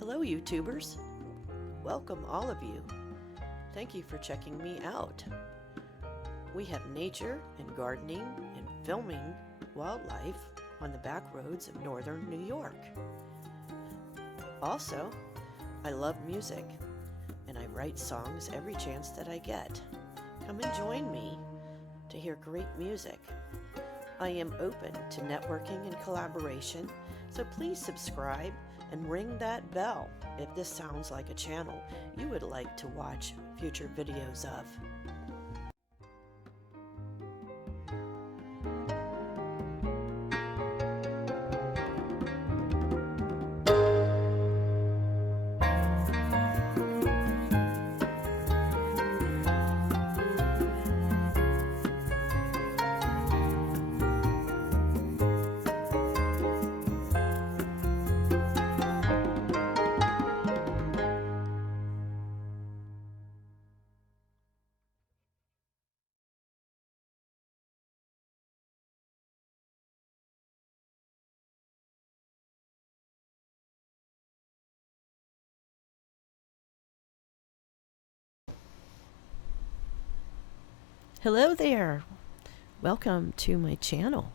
Hello YouTubers, welcome all of you. Thank you for checking me out. We have nature and gardening and filming wildlife on the back roads of northern New York. Also, I love music and I write songs every chance that I get. Come and join me to hear great music. I am open to networking and collaboration, so please subscribe and ring that bell if this sounds like a channel you would like to watch future videos of. Hello there, welcome to my channel.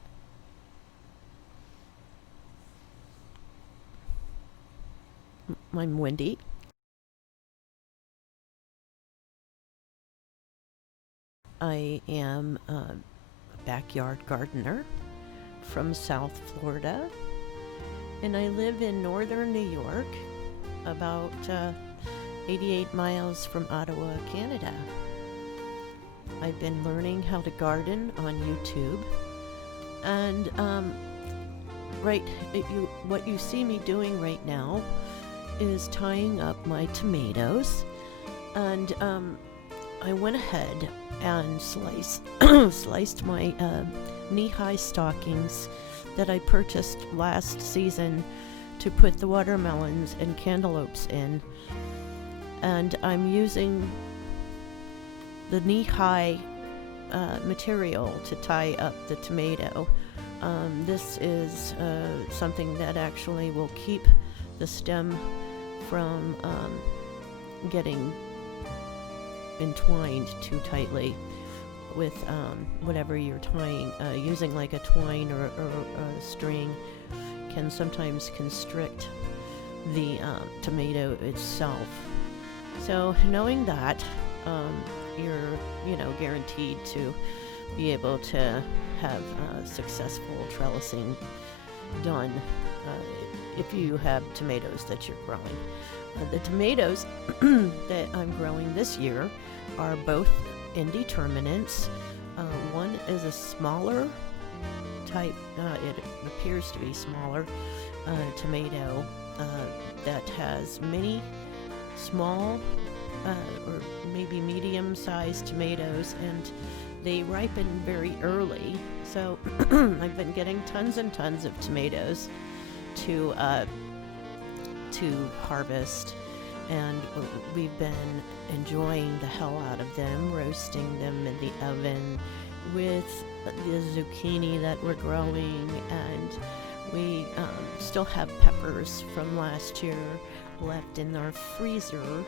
I'm Wendy. I am a backyard gardener from South Florida, and I live in northern New York, about 88 miles from Ottawa, Canada. I've been learning how to garden on YouTube, and what you see me doing right now is tying up my tomatoes, and I went ahead and sliced my knee-high stockings that I purchased last season to put the watermelons and cantaloupes in, and I'm using the knee-high material to tie up the tomato. This is something that actually will keep the stem from getting entwined too tightly with whatever you're tying. Using like a twine or a string can sometimes constrict the tomato itself. So knowing that, you're guaranteed to be able to have successful trellising done if you have tomatoes that you're growing. The tomatoes that I'm growing this year are both indeterminates. One is a smaller type, it appears to be smaller tomato that has many small or maybe medium-sized tomatoes, and they ripen very early. So I've been getting tons and tons of tomatoes to harvest, and we've been enjoying the hell out of them, roasting them in the oven with the zucchini that we're growing, and we still have peppers from last year left in our freezer.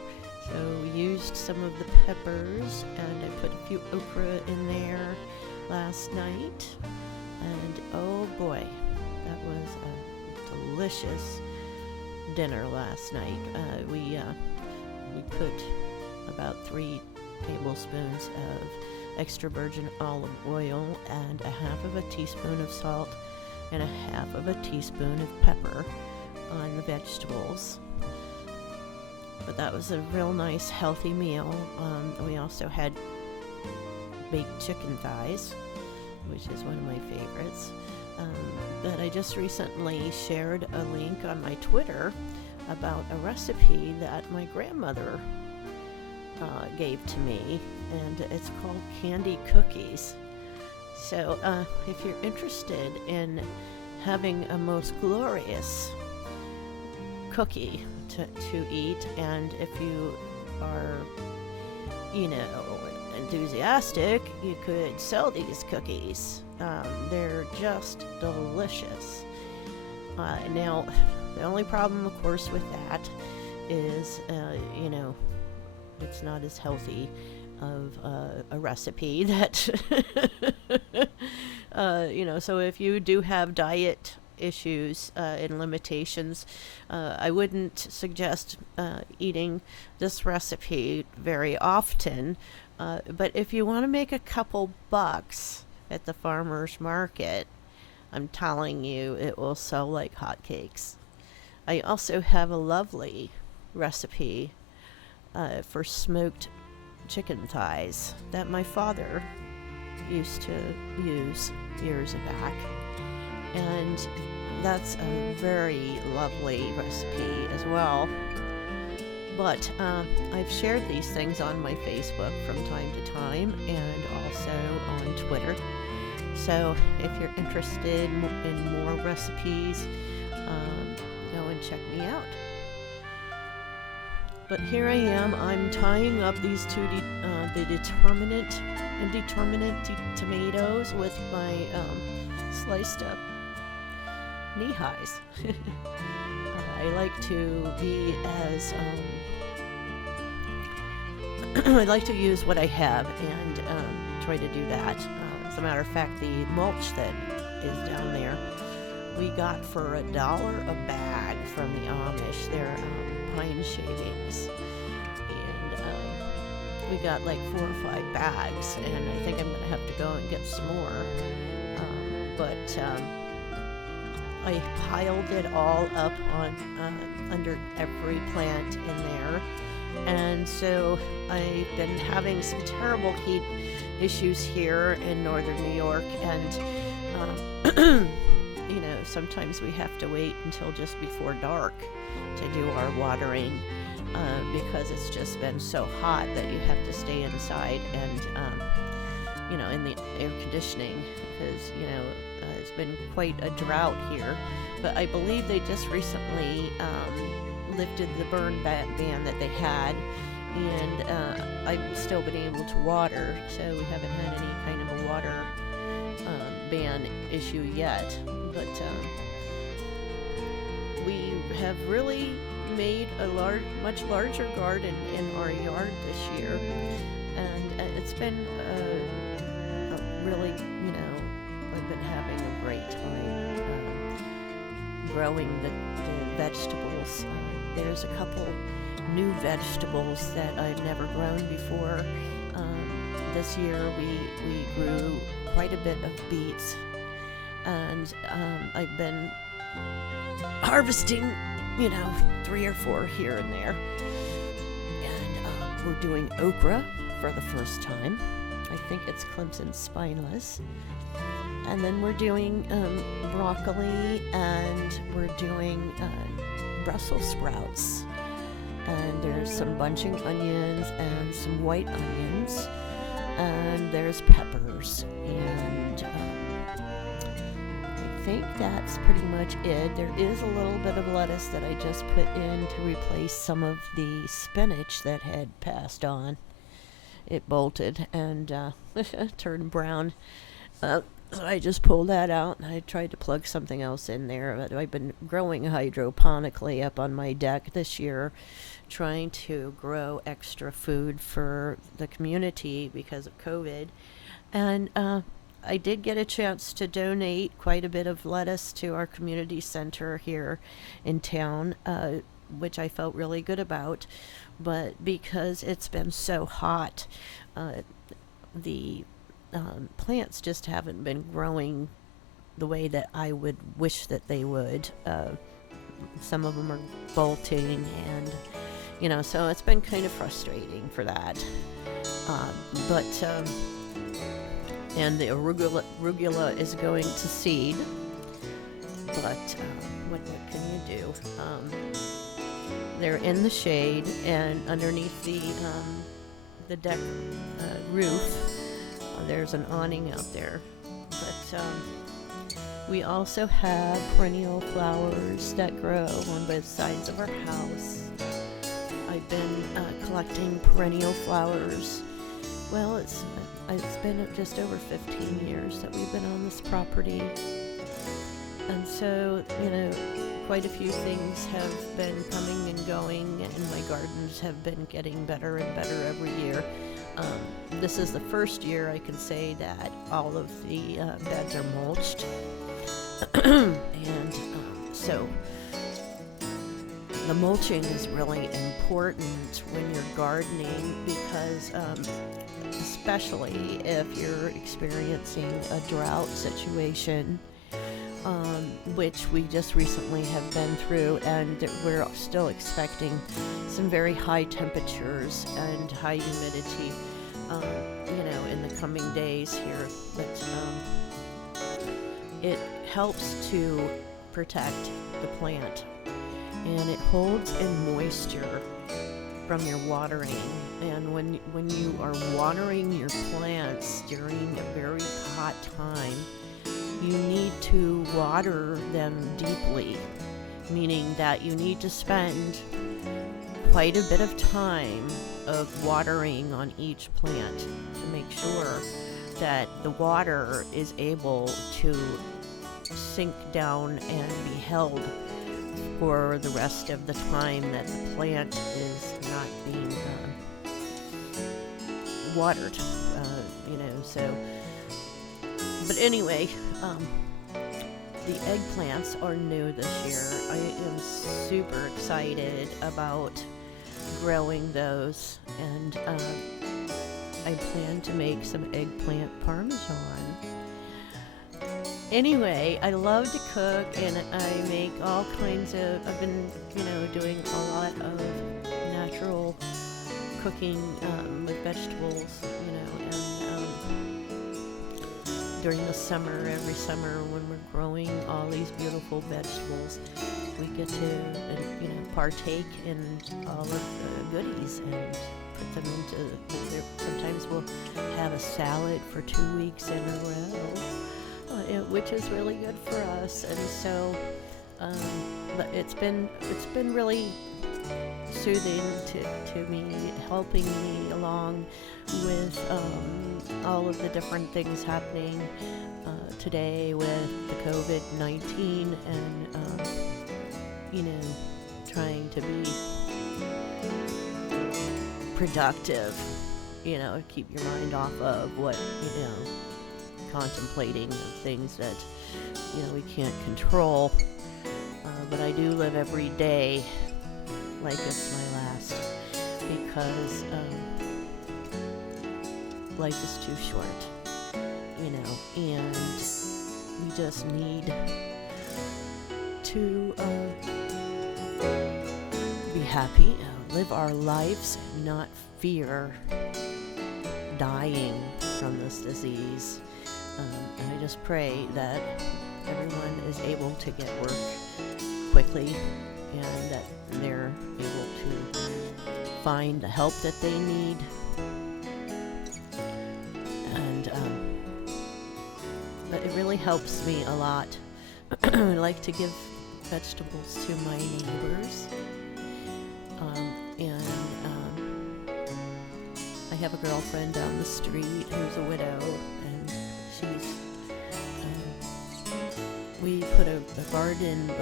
So we used some of the peppers, and I put a few okra in there last night, and oh boy, that was a delicious dinner last night. We put about 3 tablespoons of extra virgin olive oil and a half of a teaspoon of salt and a half of a teaspoon of pepper on the vegetables. But that was a real nice healthy meal. We also had baked chicken thighs, which is one of my favorites. But I just recently shared a link on my Twitter about a recipe that my grandmother gave to me, and it's called candy cookies. So if you're interested in having a most glorious cookie to eat, and if you are enthusiastic, you could sell these cookies. They're just delicious. Now The only problem, of course, with that is, it's not as healthy of a recipe that, so if you do have diet issues and limitations, I wouldn't suggest eating this recipe very often. But if you want to make a couple bucks at the farmer's market, I'm telling you, it will sell like hotcakes. I also have a lovely recipe for smoked chicken thighs that my father used to use years back. And that's a very lovely recipe as well. But I've shared these things on my Facebook from time to time and also on Twitter. So if you're interested in more recipes, go and check me out. But here I am. I'm tying up these two the determinate tomatoes with my sliced up kneehighs. I like to be as I like to use what I have and try to do that. As a matter of fact, the mulch that is down there, we got for $1 a bag from the Amish. They're pine shavings, and we got like 4 or 5 bags, and I think I'm gonna have to go and get some more. But I piled it all up on under every plant in there, and so I've been having some terrible heat issues here in northern New York, and sometimes we have to wait until just before dark to do our watering because it's just been so hot that you have to stay inside and in the air conditioning because it's been quite a drought here. But I believe they just recently lifted the burn ban that they had, and I've still been able to water, so we haven't had any kind of a water ban issue yet. But we have really made a much larger garden in our yard this year, and it's been really, I've been having a great time growing the vegetables. There's a couple new vegetables that I've never grown before. This year we grew quite a bit of beets, and I've been harvesting, 3 or 4 here and there. And we're doing okra for the first time. I think it's Clemson spineless. And then we're doing broccoli, and we're doing Brussels sprouts. And there's some bunching onions and some white onions. And there's peppers. And I think that's pretty much it. There is a little bit of lettuce that I just put in to replace some of the spinach that had passed on. It bolted and turned brown. So I just pulled that out, and I tried to plug something else in there. But I've been growing hydroponically up on my deck this year, trying to grow extra food for the community because of COVID. And I did get a chance to donate quite a bit of lettuce to our community center here in town, which I felt really good about. But because it's been so hot, the plants just haven't been growing the way that I would wish that they would. Some of them are bolting, and so it's been kind of frustrating for that. And the arugula is going to seed, but what can you do? They're in the shade and underneath the deck roof. There's an awning out there, but we also have perennial flowers that grow on both sides of our house. I've been collecting perennial flowers. Well, it's been just over 15 years that we've been on this property, and so quite a few things have been coming and going, and my gardens have been getting better and better every year. This is the first year I can say that all of the beds are mulched. And so the mulching is really important when you're gardening because especially if you're experiencing a drought situation, which we just recently have been through, and we're still expecting some very high temperatures and high humidity, in the coming days here. But it helps to protect the plant, and it holds in moisture from your watering. And when you are watering your plants during a very hot time, you need to water them deeply, meaning that you need to spend quite a bit of time of watering on each plant to make sure that the water is able to sink down and be held for the rest of the time that the plant is not being watered, so. But anyway, the eggplants are new this year. I am super excited about growing those, and I plan to make some eggplant parmesan. Anyway, I love to cook, and I make all kinds of, I've been, doing a lot of natural cooking with vegetables, and during the summer, every summer when we're growing all these beautiful vegetables, we get to, partake in all of the goodies and put them into, sometimes we'll have a salad for 2 weeks in a row, which is really good for us. And so, but it's been really soothing to me, helping me along with all of the different things happening today with the COVID-19, and trying to be productive, keep your mind off of what, contemplating things that we can't control, but I do live every day like it's my last, because life is too short, and we just need to be happy, live our lives, and not fear dying from this disease. And I just pray that everyone is able to get work quickly, and that they're able to find the help that they need. And but it really helps me a lot. I like to give vegetables to my neighbors, and I have a girlfriend down the street who's a widow, and she's we put a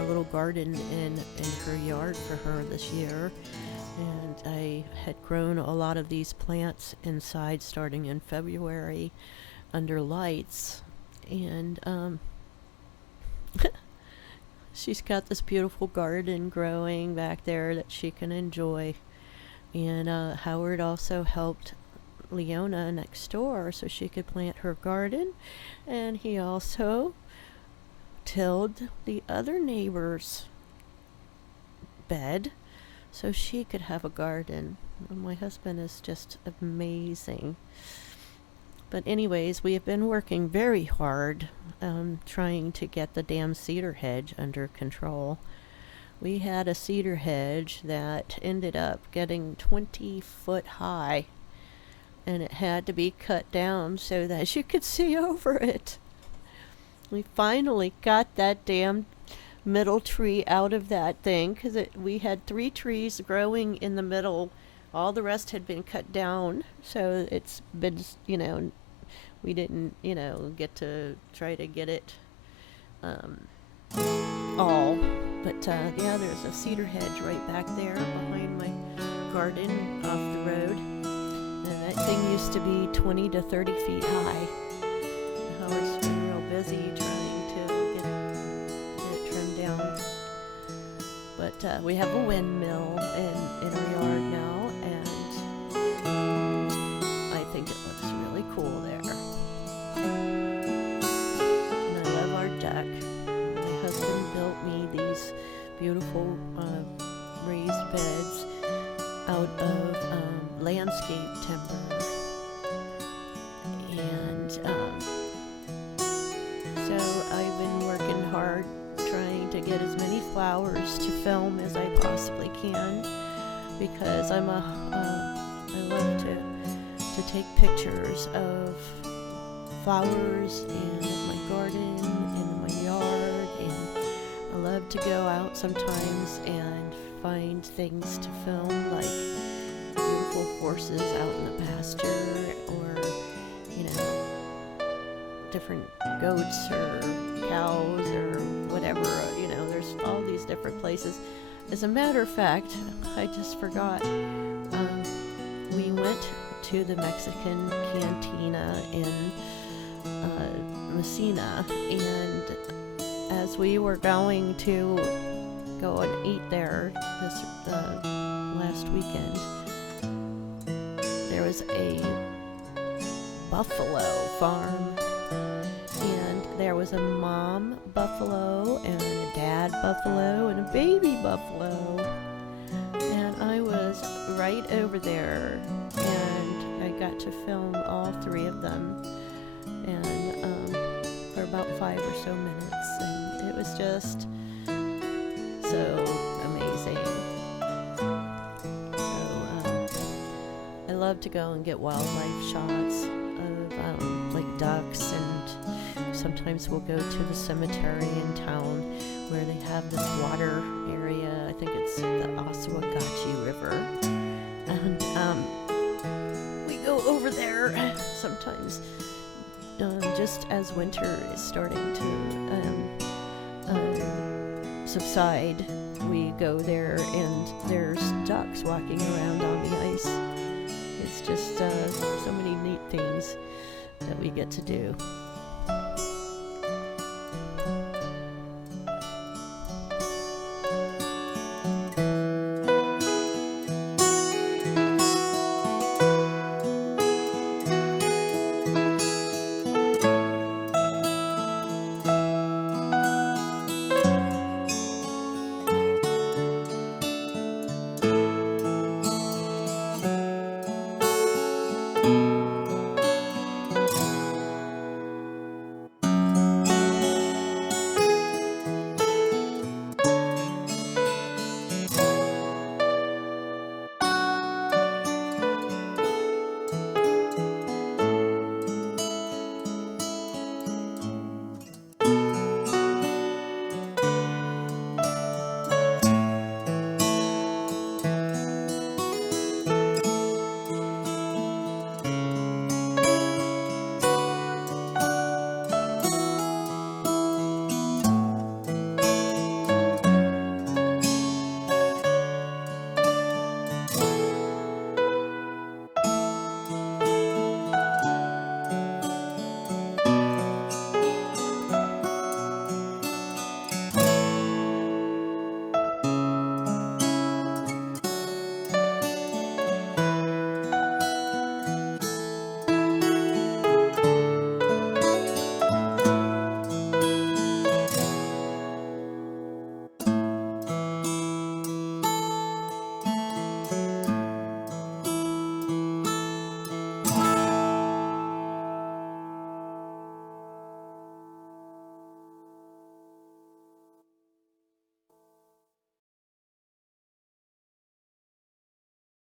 little garden in her yard for her this year, and I had grown a lot of these plants inside starting in February under lights, and she's got this beautiful garden growing back there that she can enjoy. And Howard also helped Leona next door so she could plant her garden, and he also tilled the other neighbor's bed so she could have a garden. My husband is just amazing. But anyways, we have been working very hard trying to get the damn cedar hedge under control. We had a cedar hedge that ended up getting 20 foot high, and it had to be cut down so that you could see over it. We finally got that damn middle tree out of that thing, because we had 3 trees growing in the middle. All the rest had been cut down, so it's been, we didn't, get to try to get it all But yeah, there's a cedar hedge right back there behind my garden off the road. And that thing used to be 20 to 30 feet high. Howard's been real busy trying to get it trimmed down. But we have a windmill in our yard now, and I think it looks really cool there. And I love our deck. My husband built me these beautiful raised beds out of landscape timber. And so I've been working hard trying to get as many flowers to film as I possibly can, because I love to take pictures of flowers and my garden and my yard, and I love to go out sometimes and find things to film, like beautiful horses out in the pasture, or different goats or cows or whatever, there's all these different places. As a matter of fact, I just forgot, we went to the Mexican cantina in Messina, and as we were going to go and eat there this last weekend, there was a buffalo farm, and there was a mom buffalo and a dad buffalo and a baby buffalo, and I was right over there, and I got to film all three of them, and for about 5 or so minutes, and it was just so amazing. So I love to go and get wildlife shots of like ducks, and sometimes we'll go to the cemetery in town where they have this water area. I think it's the Oswegatchie River, and we go over there sometimes just as winter is starting to subside. We go there, and there's ducks walking around on the ice. It's just so many neat things that we get to do.